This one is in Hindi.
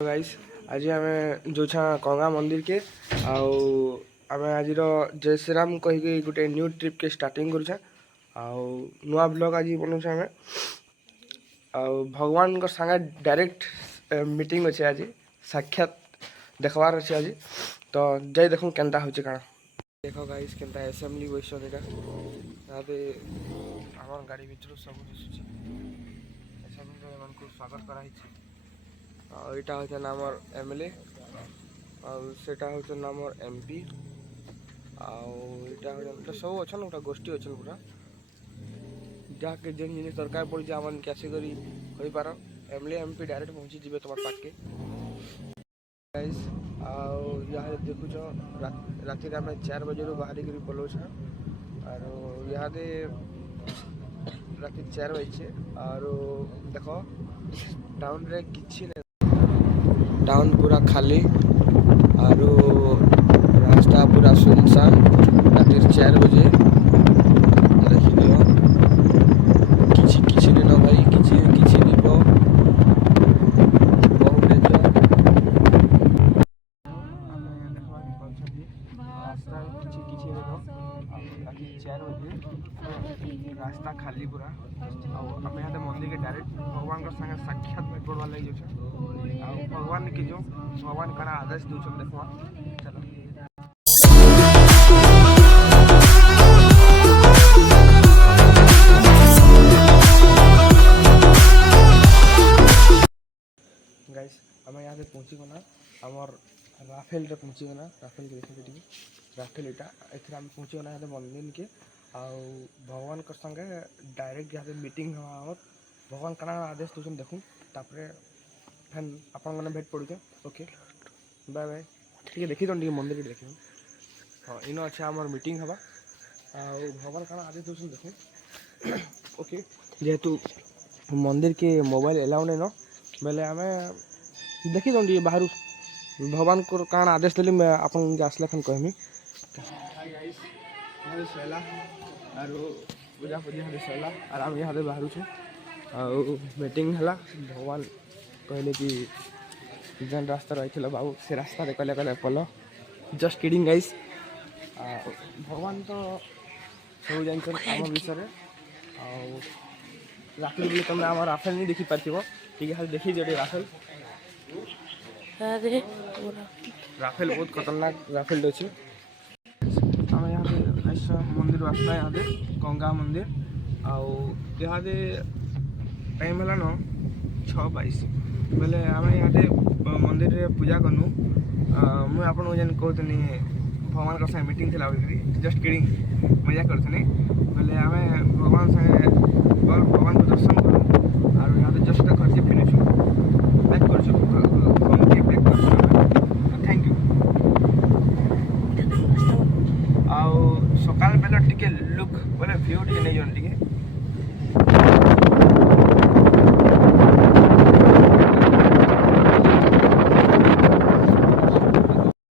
गाइस आज आम जो कंगा मंदिर के आम आज जय श्री राम कहीकि गोटे न्यू ट्रिप के स्टार्टिंग करुछा नुआ ब्लॉग आज बनाऊे आम भगवान संगे डायरेक्ट मीटिंग अच्छे आज साक्षात देखबार अच्छे आज तो जाई देखूँ केनता हो देख गाइस केनता असेंबली बसन यहाँ आम गाड़ी भर सब दिशुची असेंबली स्वागत कराई यहाँ हूँ आमर एमएलए आटा हूँ आमर एमपी आटा सब अच्छा गोटा गोष्ठी अच्छा पूरा जहाँके जेन जिन दरकार पड़ी आम कैसे कर एमएलए एमपी डायरेक्ट पहुँची जी तुम पाके यहाँ देखुच राति आम 4 बजे बाहर पलाऊँ और यहाँ राति 4 बजे और देख टाउन रे किसी टाउन पूरा खाली और रास्ता पूरा सुनसान राति 4 बजे देखी दियो किसी दिन भाई किसी दिन बहुत डेंजर रास्ता किसी राति 4 बजे रास्ता खाली पूरा आम यहाँ मंदिर के डायरेक्ट भगवान संगे साक्षात भेट पड़वा लगे भगवान के जो भगवान का आदेश दूसर देखवा चलो गाइस आम यहाँ पहुँची गना आमर राफेल पहुँची गना राफेल के देखिए राफेल यहाँ आम पहुँची गना यहाँ मंदिर के आउ भगवान संगे डायरेक्ट यहाँ मीटिंग हमार भगवान का आदेश दूसर देखूँ तापर फैन आपण मैंने भेट पड़ुचे ओके बाय बाय ठीक है देखी तो मंदिर देख हाँ इन अच्छे आम मीटिंग हवा भगवान का आदेश दूसर देखूँ ओके जेहेतु मंदिर के मोबाइल एलाउ नहीं न बेले आम देखी तो बाहर भगवान को काण आदेश देली मैं आपन आसला फैन कहमी सैला और पूजा पूजा सैला और आम यहाँ बाहर मीटिंग है भगवान कहले कि जेन रास्ता रही बाबू से रास्ता कहले कहले पल जस्ट किडिंग गाइस भगवान तो सब जान आम विषय राफेल बोले तुम आम राफेल नहीं देखी पार्थ ठीक है देखी जो राफेल राफेल बहुत खतरनाक राफेल अच्छे आम यहाँ मंदिर आसला यहाँ गंगा मंदिर यहाँ टाइम है न 6:22 बेले आम यहाँ मंदिर रे पूजा करूँ मुझे आपको जेन कहती भगवान का संगे मीटिंग थी जस्ट किडिंग मजा करते बेले आम भगवान संगे भगवान को दर्शन करूँ और यहाँ जस्ट करके फिनिश बैक कर थैंक यू आउ सकाल बेला टिके लुक बोले व्यू टे